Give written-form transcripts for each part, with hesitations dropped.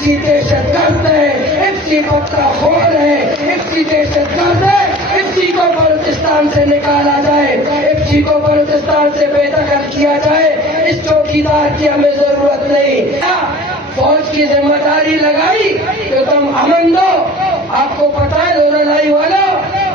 ایسی دہشت گرد ہے، ایسی پتہ خور ہے، ایسی دہشت گرد ہے، ایسی کو بلوچستان سے نکالا جائے، ایسی کو بلوچستان سے بے دخل کیا جائے۔ اس چوکیدار کی ہمیں ضرورت نہیں۔ فوج کی ذمہ داری لگائی تو تم امن دو۔ آپ کو پتا ہے لورالائی والا،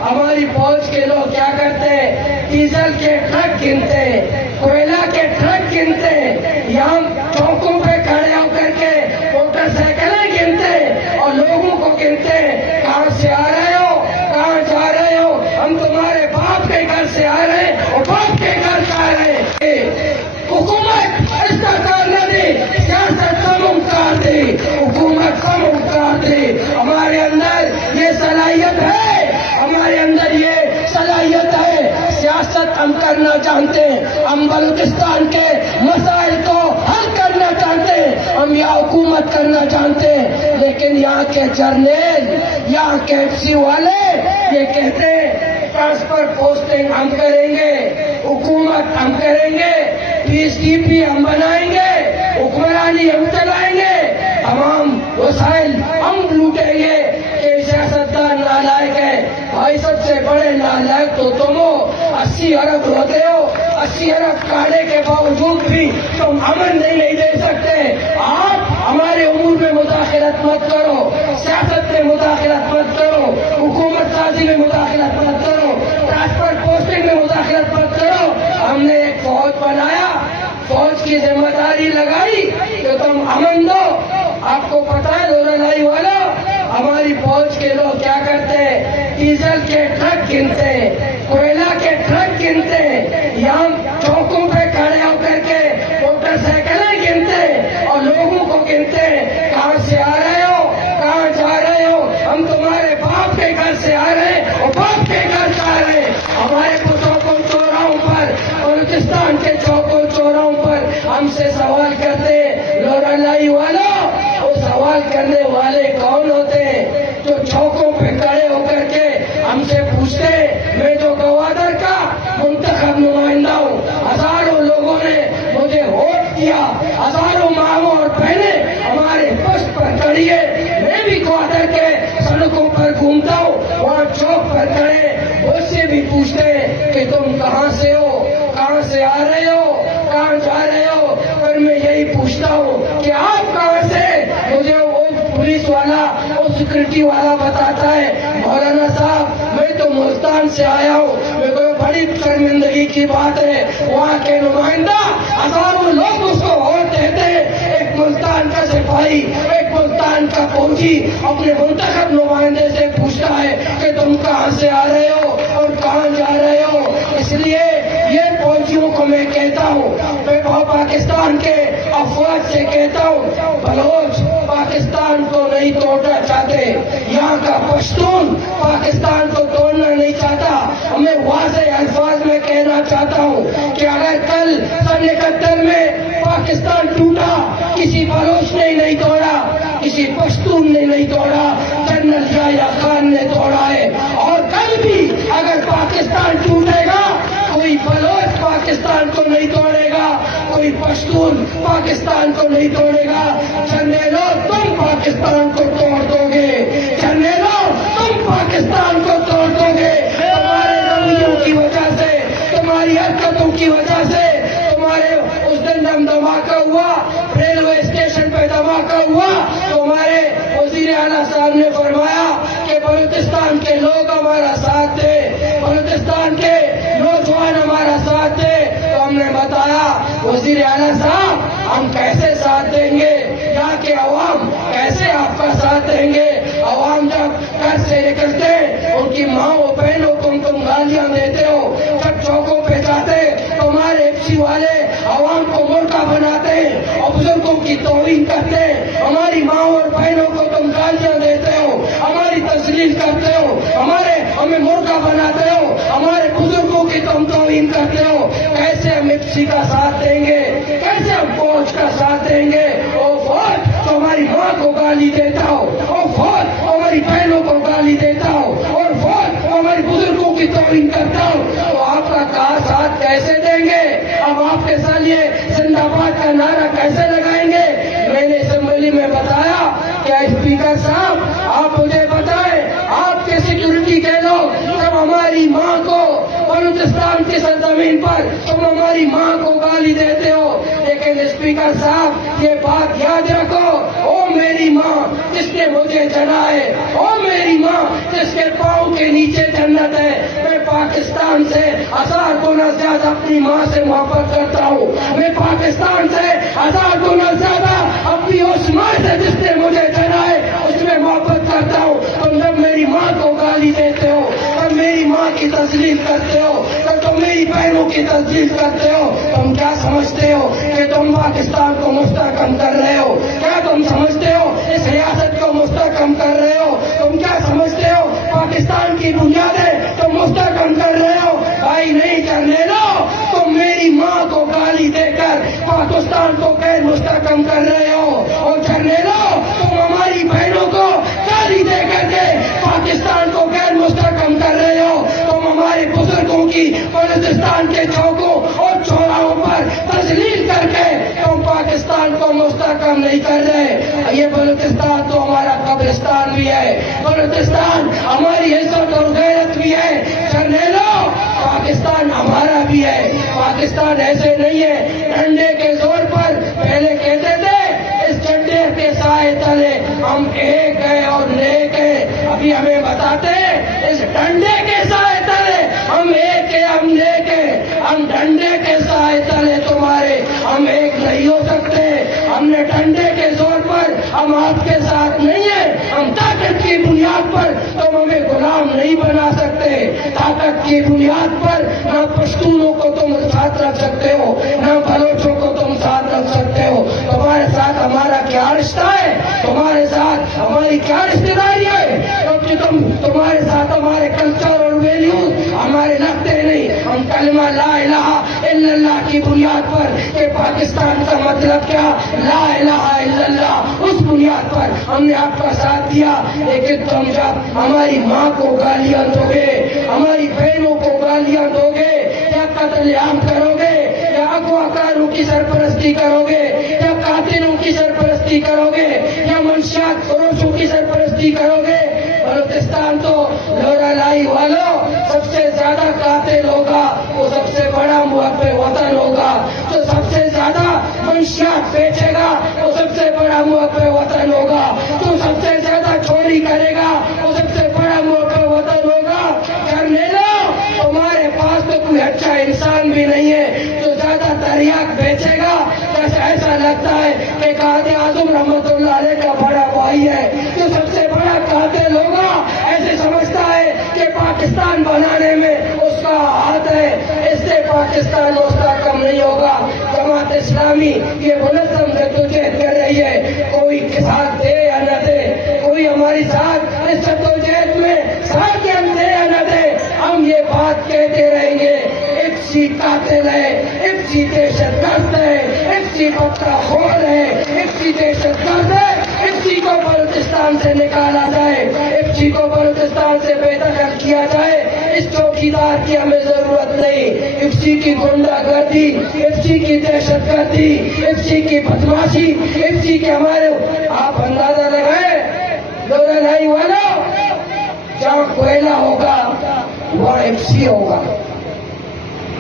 ہماری فوج کے لوگ کیا کرتے ہیں؟ ڈیزل کے ٹرک گنتے ہیں، کوئلہ کے ٹرک گنتے ہیں، یہاں چوکوں پہ کھڑے ہو کر کے موٹر سائیکلیں گنتے ہیں اور لوگوں کو گنتے ہیں، کہاں سے آ رہے ہو، کہاں جا رہے ہو؟ ہم تمہارے باپ کے گھر سے آ رہے ہیں اور باپ کے گھر سے آ رہے ہیں۔ حکومت استحکام نہ دے، سیاست کا ممکن دے، حکومت کا ممکن دے۔ ہمارے اندر یہ صلاحیت ہے، ہمارے اندر یہ صلاحیت ہے۔ سیاست ہم کرنا چاہتے ہیں، ہم بلوچستان کے مسائل کو حل کرنا چاہتے ہیں، ہم یہاں حکومت کرنا چاہتے ہیں، لیکن یہاں کے جرنیل، یہاں کے ایف سی والے یہ کہتے ہیں ٹرانسفر پوسٹنگ ہم کریں گے، حکومت ہم کریں گے، پی سی پی ہم بنائیں گے، حکمرانی ہم چلائیں گے، تمام وسائل ہم لوٹیں گے۔ کہ سیاستدان نالائق ہے بھائی، سب سے بڑے نالائق تو تم ہو۔ 80 ارب ہوتے ہو، 80 ارب کاٹے کے باوجود بھی تم امن نہیں دے سکتے۔ آپ ہمارے امور میں مداخلت مت کرو، سیاست میں مداخلت مت کرو، حکومت سازی میں مداخلت مت کرو، ٹرانسفر پوسٹنگ میں مداخلت مت کرو۔ ہم نے ایک فوج بنایا، فوج کی ذمہ داری لگائی کہ تم امن دو۔ آپ کو پتا ہے لورالائی والا، ہماری فوج کے لوگ کیا کرتے ہیں؟ ڈیزل کے ٹرک گنتے ہیں، کوئلہ کے ٹرک گنتے ہیں، یہاں چوکوں پہ کھڑے ہو کر کے موٹر سائیکلیں گنتے ہیں اور لوگوں کو گنتے ہیں، کہاں سے آ رہے ہو، کہاں جا رہے ہو؟ ہم تمہارے باپ کے گھر سے آ رہے ہیں اور باپ کے گھر سے آ رہے ہیں۔ ہمارے چوکوں چوراہوں پر، بلوچستان کے چوکوں چوراہوں پر ہم سے سوال کرتے ہیں لورالائی والا۔ وہ سوال کرنے والے کون ہوتے ہیں؟ جو چوکوں پہ کھڑے ہو کر کے ہم سے پوچھتے ہیں۔ میں جو گوادر کا منتخب نمائندہ ہوں، ہزاروں لوگوں نے مجھے ووٹ دیا، ہزاروں ماؤں اور بہنیں ہمارے پشت پر کھڑی ہے۔ میں بھی گوادر کے سڑکوں پر گھومتا ہوں، وہاں چوک پر کھڑے اس سے بھی پوچھتے ہیں کہ تم کہاں سے ہو، کہاں سے آ رہے ہو، کہاں جا رہے ہو؟ پر میں یہی پوچھتا ہوں کہ آپ کہاں سے؟ مجھے وہ پولیس والا، وہ سیکورٹی والا بتاتا ہے مولانا صاحب میں تو ملتان سے آیا ہوں۔ میں کوئی بڑی شرمندگی کی بات ہے، وہاں کے نمائندہ ہزاروں لوگ اس کو ووٹ دیتے ہیں۔ ایک ملتان کا سپاہی، ایک ملتان کا فوجی اپنے منتخب نمائندے سے پوچھتا ہے کہ تم کہاں سے آ رہے ہو اور کہاں جا رہے ہو؟ اس لیے یہ فوجیوں کو میں کہتا ہوں، میں پاکستان کے افواج سے کہتا ہوں، بلوچ پاکستان کو نہیں توڑنا چاہتے، یہاں کا پشتون پاکستان کو توڑنا نہیں چاہتا۔ میں واضح الفاظ میں کہنا چاہتا ہوں کہ اگر کل سن 71 میں پاکستان ٹوٹا، کسی بلوچ نے نہیں توڑا، کسی پشتون نے نہیں توڑا، جنرل یحییٰ خان نے توڑا ہے۔ اور کل بھی اگر پاکستان ٹوٹے گا، کوئی بلوچ پاکستان کو نہیں توڑے گا، کوئی پشتون پاکستان کو نہیں توڑے گا۔ جرنیلوں تم پاکستان کو توڑ دو گے، جرنیلوں تم پاکستان کو توڑ دو گے۔ تمہارے رویوں کی وجہ سے، تمہاری حرکتوں کی وجہ سے، تمہارے اس دن جب دھماکہ ہوا، ریلوے اسٹیشن پہ دھماکہ ہوا، تو ہمارے وزیر اعلیٰ صاحب نے فرمایا کہ بلوچستان کے لوگ ہمارا ساتھ دے، بلوچستان کے نوجوان ہمارا ساتھ دے۔ تو ہم نے بتایا وزیر اعلیٰ صاحب ہم کیسے ساتھ دیں گے، یہاں کے عوام کیسے آپ کا ساتھ دیں گے؟ عوام جب گھر سے نکلتے ان کی ماں و بہنوں کو تم گالیاں دیتے ہو، جب چوکوں پہ جاتے تو ہمارے ایف سی والے عوام کو مورکا بناتے ہیں اور بزرگوں کی توہین کرتے ہیں، ہماری ماں اور بہنوں کو تم گالیاں دیتے ہو، ہماری تذلیل کرتے ہو، ہمیں مورکا بناتے ہو، ہمارے بزرگوں کی تم توہین کرتے ہو۔ کیسے ہم ایف سی کا ساتھ دیں گے، کیسے ہم فوج کا ساتھ دیں گے؟ وہ فوج تو ہماری ماں کو گالی دیتا ہو، اور فوج ہماری بہنوں کو گالی دیتا ہو، اور فوج ہمارے بزرگوں کی توہین کرتا ہو، تو آپ کا ساتھ کیسے دیں گے؟ ہم آپ کے ساتھ یہ زندہ باد کا نعرہ کیسے لگائیں گے؟ میں نے اسمبلی میں بتایا اسپیکر صاحب آپ مجھے بتائیں، آپ کے سیکورٹی کے لوگ جب ہماری ماں کو بلوچستان کی سرزمین پر تم ہماری ماں کو گالی دیتے ہو، لیکن اسپیکر صاحب یہ بات یاد رکھو، او میری ماں جس نے مجھے جنا ہے، او میری ماں جس کے پاؤں کے نیچے جنت ہے، میں پاکستان سے 1000 گنا زیادہ اپنی ماں سے محبت کرتا ہوں، میں پاکستان سے 1000 گنا زیادہ اپنی اس ماں سے جس نے مجھے جنا ہے اس میں محبت کرتا ہوں۔ تم جب میری ماں کو گالی دیتے ہو، تب میری ماں کی تذلیل کرتے ہو، تب تم میری بہنوں کی تذلیل کرتے ہو، تم کیا سمجھتے ہو کہ تم پاکستان کو مستحکم کر رہے ہو؟ کیا تم سمجھتے ہو اس ریاست کو مستحکم کر رہے ہو؟ تم کیا سمجھتے ہو پاکستان کی بنیادیں تم مستحکم کر رہے ہو؟ بھائی نہیں کرنے دو، تم میری ماں کو گالی دے کر پاکستان کو غیر مستحکم کر رہے ہو، اور کرنے دو تم ہماری بہنوں کو گالی دے کر کے پاکستان کو غیر مستحکم کر رہے ہو، تم ہمارے بزرگوں کی بلوچستان کے چوکوں اور چوراہوں پر تذلیل کر کے تم پاکستان کو مستحکم نہیں کر رہے۔ یہ بلوچستان تو ہمارا قبرستان بھی ہے، بلوچستان ہماری عزت اور غیرت بھی ہے، کرنے لو پاکستان ہمارا بھی ہے۔ پاکستان ایسے نہیں ہے ڈنڈے کے زور پر، پہلے کہتے تھے اس ڈنڈے کے سائے تلے ہم ایک ہیں اور نیک ہیں، ابھی ہمیں بتاتے ہیں اس ڈنڈے کے سائے تلے ہم ایک ہیں، ہم نیک ہیں، ہم ڈنڈے کے سائے تلے تمہارے ہم ایک نہیں ہو سکتے، ہم نے ڈنڈے کے زور پر ہم آپ کے ساتھ نہیں ہیں، ہم طاقت کی بنیاد پر تم ہمیں غلام نہیں بنا سکتے، طاقت کی بنیاد پر نہ پشتونوں کو تم ساتھ رکھ سکتے ہو، نہ بلوچوں کو تم ساتھ رکھ سکتے ہو۔ تمہارے ساتھ ہمارا کیا رشتہ ہے؟ تمہارے ساتھ ہماری کیا رشتہ داری ہے؟ کیونکہ تمہارے ساتھ ہمارے کلچر اور ویلیوز ہمارے لگتے نہیں۔ ہم کلمہ لا الہ الا اللہ کی بنیاد پر کہ پاکستان کا مطلب کیا، لا الہ الا اللہ، اس بنیاد پر ہم نے آپ کا ساتھ دیا، لیکن تم جب ہماری ماں کو گالیاں دو گے، ہماری بہنوں کو گالیاں دو گے، یا قتل عام کرو گے، یا اغوا کاروں کی سرپرستی کرو گے، یا قاتلوں کی سرپرستی کرو گے، یا منشیات فروشوں کی سرپرستی کرو گے، بلوچستان تو لورا لائی والوں سب سے زیادہ قاتل ہوگا، وہ سب سے بڑا محب وطن ہوگا، جو سب سے زیادہ منشیات بیچے گا وہ سب سے بڑا محب وطن ہوگا، جو سب سے زیادہ چوری کرے گا وہ سب سے بڑا محب وطن ہوگا۔ کرنے لو، تمہارے پاس تو کوئی اچھا انسان بھی نہیں ہے جو زیادہ تریاک بیچے گا، جیسے ایسا لگتا ہے کہ قائد اعظم رحمت اللہ علیہ کا بڑا بھائی ہے جو سب سے بڑا قاتل ہوگا، ایسے سمجھتا ہے کہ پاکستان بنانے میں اس کا ہاتھ ہے، اس سے پاکستان مستحکم نہیں ہوگا۔ جماعت اسلامی یہ منظم جدوجہد کر رہی ہے، کوئی ساتھ دے یا نہ دے، کوئی ہماری ساتھ اس جدوجہد میں ساتھ دے یا نہ دے، ہم یہ بات کہتے رہیں گے، ایفسی قاتل ہے، ایفسی دہشت گرد ہے، ایفسی پتہ خور ہے، ایفسی دہشت گرد ہے، ایفسی کو بلوچستان سے نکالا جائے، ایفسی کو بلوچستان سے بے دخل کیا جائے، اس چوکیدار کی ہمیں ضرورت نہیں، ایفسی کی غنڈہ گردی، ایفسی کی دہشت گردی، ایفسی کی بدماشی، ایفسی کے ہمارے آپ اندازہ لگائیں لورا لائی والوں، جہاں کوئلہ ہوگا وہاں ایفسی ہوگا،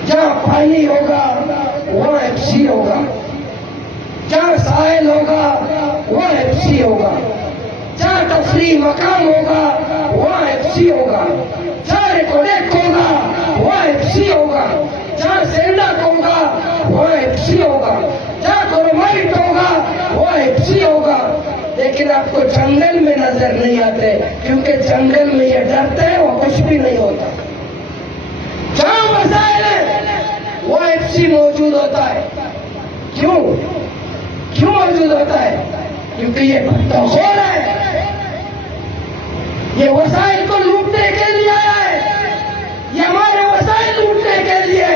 جہاں پانی ہوگا وہاں ایفسی ہوگا، جہاں ساحل ہوگا وہاں ایفسی ہوگا، جہاں تفریح مقام ہوگا وہاں ایفسی ہوگا، جہاں ریکوڈیک ہوگا وہاں ایفسی ہوگا، جہاں سینڈک ہوگا وہاں ایفسی ہوگا، جہاں گورنمنٹ ہوگا وہاں ایفسی ہوگا، لیکن آپ کو جنگل میں نظر نہیں آتے، کیونکہ جنگل میں یہ ڈرتے ہیں وہ کچھ بھی نہیں ہوتا، جہاں مسائل ہے وہ ایفسی موجود ہوتا ہے۔ کیوں موجود ہوتا ہے؟ کیونکہ یہ بدخور ہے، یہ وسائل کو لوٹنے کے لیے آیا ہے، یہ ہمارے وسائل لوٹنے کے لیے،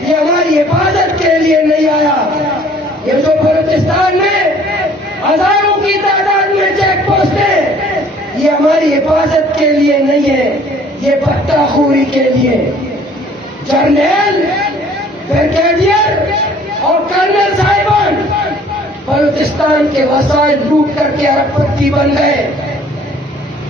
یہ ہماری حفاظت کے لیے نہیں آیا۔ یہ جو بلوچستان میں ہزاروں کی تعداد میں چیک پوسٹ ہے، یہ ہماری حفاظت کے لیے نہیں ہے، یہ پتہ خوری کے لیے۔ جرنیل، بریگیڈیئر اور کرنل صاحبان بلوچستان کے وسائل لوٹ کر کے ارب پتی بن گئے،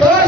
2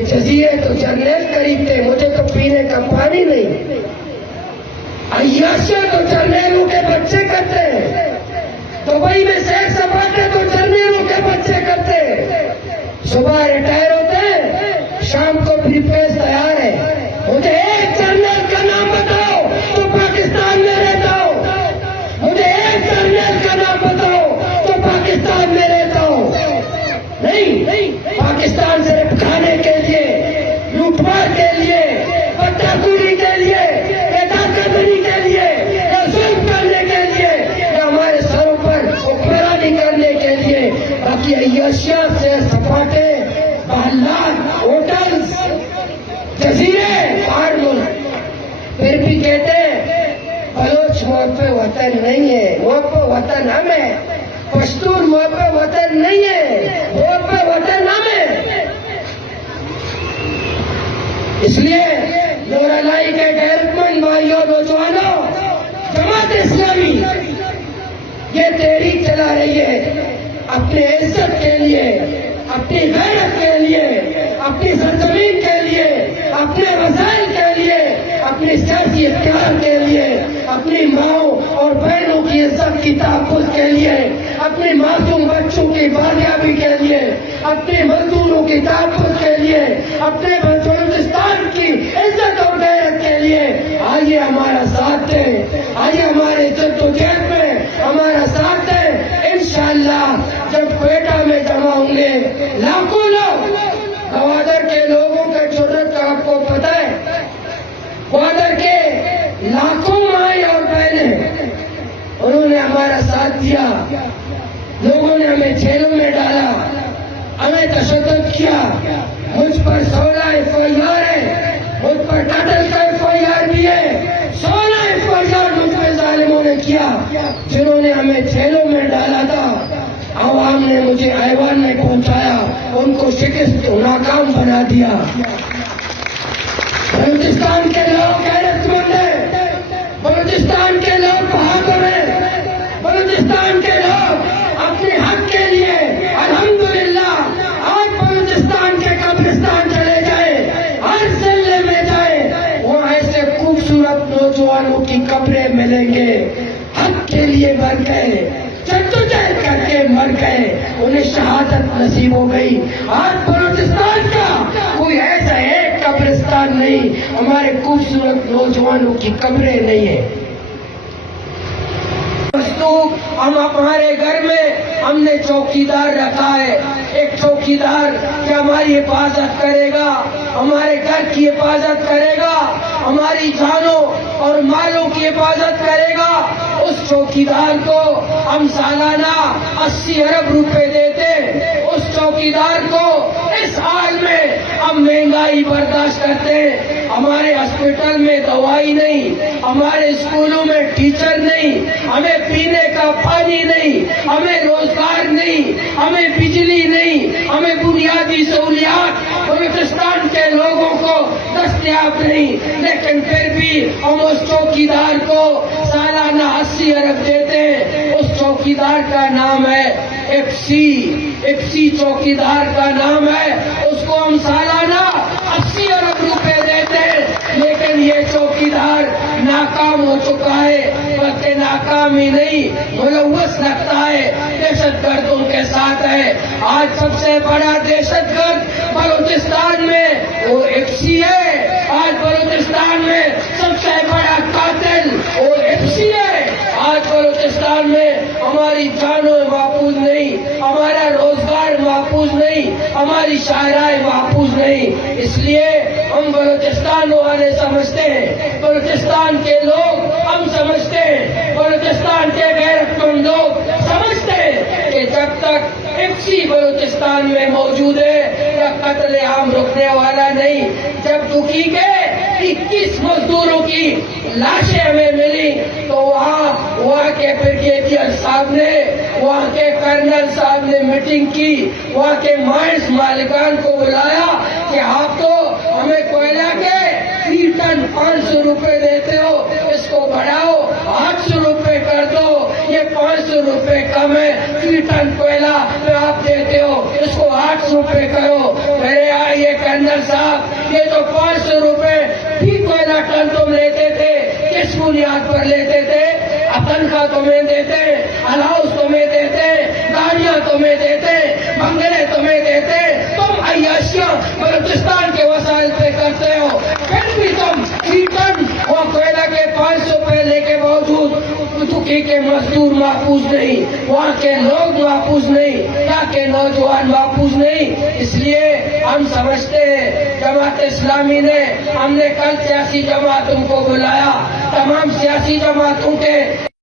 کہ جزیرے تو جرنیل خریدتے، مجھے تو پینے کا پانی نہیں. عیاشیاں تو جرنیلوں کے بچے کرتے ہیں، دبئی میں سیر سپاٹے تو جرنیلوں کے بچے کرتے ہیں. صبح ریٹائر ہوتے ہیں، شام کو بھی پیس تیار ہے. مجھے ایک جرنیل کا نام بتاؤ تو پاکستان میں رہتا ہو. مجھے ایک جرنیل کا نام بتاؤ تو پاکستان میں رہتا ہو. نہیں، پاکستان صرف کھانے کے لیے، لوٹ مار کے لیے، پٹا پوری کے لیے، قدری کے لیے، یا ظلم کرنے کے لیے، یا ہمارے سروں پر حکمرانی کرنے کے لیے. باقی عیاشیاں سے سپاٹے، محلات، ہوٹلز، جزیرے، پہاڑ ملک. پھر بھی کہتے ہیں بلوچ محب وطن نہیں ہے، محب وطن ہم ہے. پشتون محب وطن نہیں ہے، محب وطن ہم ہے. اس لیے نورالائی کے غیرت مند بھائیوں، نوجوانوں، جماعت اسلامی یہ تحریک چلا رہی ہے اپنی عزت کے لیے، اپنی غیرت کے لیے، اپنی سرزمین کے لیے، اپنے وسائل کے لیے، اپنی سیاسی اختیار کے لیے، اپنی ماؤں اور بہنوں کی عزت کی تحفظ کے لیے، اپنے معصوم بچوں کی بالیابی کے لیے، اپنے مزدوروں کی تحفظ کے لیے، اپنے بلوچستان کی عزت اور غیرت کے لیے. آئیے ہمارا ساتھ دیں، آئیے ہمارے جدوجہد میں ہمارا ساتھ دیں. انشاءاللہ جب کوئٹہ میں جمع ہوں گے لاکھوں لوگ، گوادر کے لوگوں کے جرأت کا آپ کو پتہ ہے. گوادر کے لاکھوں مائیں اور بہنیں، انہوں نے ہمارا ساتھ دیا. لوگوں نے ہمیں جیلوں میں ڈالا، ہمیں تشدد کیا. مجھ پر 16 FIR ہے، مجھ پر قتل کا FIR بھی ہے. 16 FIR مجھ پہ ظالموں نے کیا، جنہوں نے ہمیں جیلوں میں ڈالا تھا. عوام نے مجھے ایوان میں پہنچایا، ان کو شکست ناکام بنا دیا. بلوچستان کے لوگ غیرت مند ہیں، بلوچستان کے لوگ بہادر ہیں، بلوچستان کے لوگ اپنے حق کے لیے الحمدللہ آج بلوچستان کے قبرستان چلے جائیں، ہر ضلع میں جائیں، وہاں ایسے خوبصورت نوجوانوں کی قبریں ملیں گے. حق کے لیے مر گئے، جدوجہد کر کے مر گئے، انہیں شہادت نصیب ہو گئی. آج بلوچستان کا کوئی ایسا ایک قبرستان نہیں، ہمارے خوبصورت نوجوانوں کی قبریں نہیں ہیں. ہم ہمارے گھر میں ہم نے چوکیدار رکھا ہے. ایک چوکیدار کہ ہماری حفاظت کرے گا، ہمارے گھر کی حفاظت کرے گا، ہماری جانوں اور مالوں کی حفاظت کرے گا. اس چوکیدار کو ہم سالانہ 80 ارب روپے دیتے. اس چوکیدار کو اس حال میں ہم مہنگائی برداشت کرتے ہیں. ہمارے ہاسپٹل میں دوائی نہیں، ہمارے اسکولوں میں ٹیچر نہیں، ہمیں پینے کا پانی نہیں، ہمیں روزگار نہیں، ہمیں بجلی نہیں، ہمیں بنیادی سہولیات بلوچستان کے لوگوں کو دستیاب نہیں. لیکن پھر بھی ہم اس چوکیدار کو سالانہ 80 ارب دیتے ہیں. اس چوکیدار کا نام ہے ایپسی چوکیدار کا نام ہے. اس کو ہم سالانہ 80 ارب روپے دیتے ہیں. لیکن یہ چوکیدار ناکام ہو چکا ہے، بلکہ ناکام ہی نہیں ملوث رکھتا ہے، دہشت گردوں کے ساتھ ہے. آج سب سے بڑا دہشت گرد بلوچستان میں وہ ایپسی ہے. آج بلوچستان میں سب سے بڑا قاتل وہ ایپسی ہے. آج بلوچستان میں ہماری جانوں محفوظ نہیں، ہمارا روزگار محفوظ نہیں، ہماری شاہراہیں محفوظ نہیں. اس لیے ہم بلوچستان والے سمجھتے ہیں، بلوچستان کے لوگ ہم سمجھتے ہیں، بلوچستان کے غیرت مند لوگ سمجھتے ہیں کہ جب تک ایپسی بلوچستان میں موجود ہے یا قتل عام رکنے والا نہیں. جب دکھی کے 21 مزدوروں کی لاشیں ہمیں ملی تو وہاں کے بریگیڈیئر صاحب نے، وہاں کے کرنل صاحب نے میٹنگ کی، وہاں کے مائنس مالکان کو بلایا کہ آپ تو ہمیں کوئلہ کے فی ٹن 500 روپے دیتے ہو، اس کو بڑھاؤ 800 روپے کر دو، یہ 500 روپے کم ہے فی ٹن کوئلہ جو آپ دیتے ہو، اس کو 800 روپے کرو۔ میرے یہاں یہ کرنل صاحب، یہ جو 500 روپے فی کوئلہ ٹن تم لیتے تھے، کس بنیاد پر لیتے تھے؟ تنخواہ تمہیں دیتے، الاؤنس تمہیں دیتے، گاڑیاں تمہیں دیتے، بنگلے تمہیں دیتے، تم عیاشیاں بلوچستان کے وسائل پہ کرتے ہو، پھر بھی تم فی ٹن اور کوئلہ کے 500 پہلے کے باوجود دکھی کے مزدور محفوظ نہیں، وہاں کے لوگ محفوظ نہیں، یہاں کے نوجوان محفوظ نہیں۔ اس لیے ہم سمجھتے ہیں جماعت اسلامی نے، ہم نے کل سیاسی جماعتوں کو بلایا، تمام سیاسی جماعتوں کے